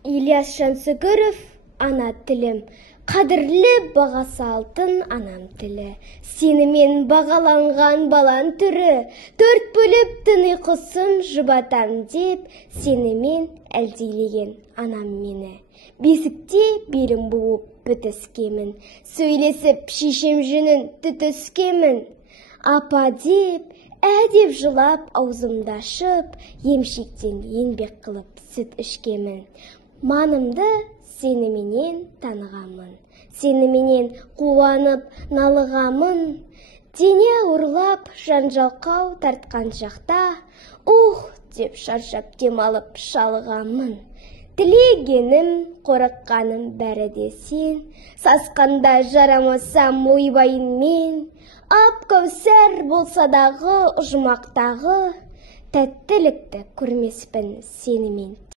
Ильяс Жансүгіров, ана тілім, қадірлі бағасы алтын анам тілі. Сенімен бағаланған балан түрі, төрт бөліп түн ұйқысын жұбатам деп, сенімен әлдейлеген анам мені. Бесікте белім буып бітіскемін, сөйлесіп шешем жүнін түтіскемін. Апа деп, әдеп жылап аузымда ашып, емшектен еңбек қылып сүт ішкемін. Манымды сеніменен танығамын, сеніменен қуанып налығамын. Дене ауырлап жанжалқау тартқан шақта, деп шаршап демалып шалығамын. Тілегенім, қорыққаным бәрі де сен, сасқанда жарамасам ойбайын мен. Ап Кәусәр болса дағы, ұжмақтағы, тәттілікті көрмеспін сенімен.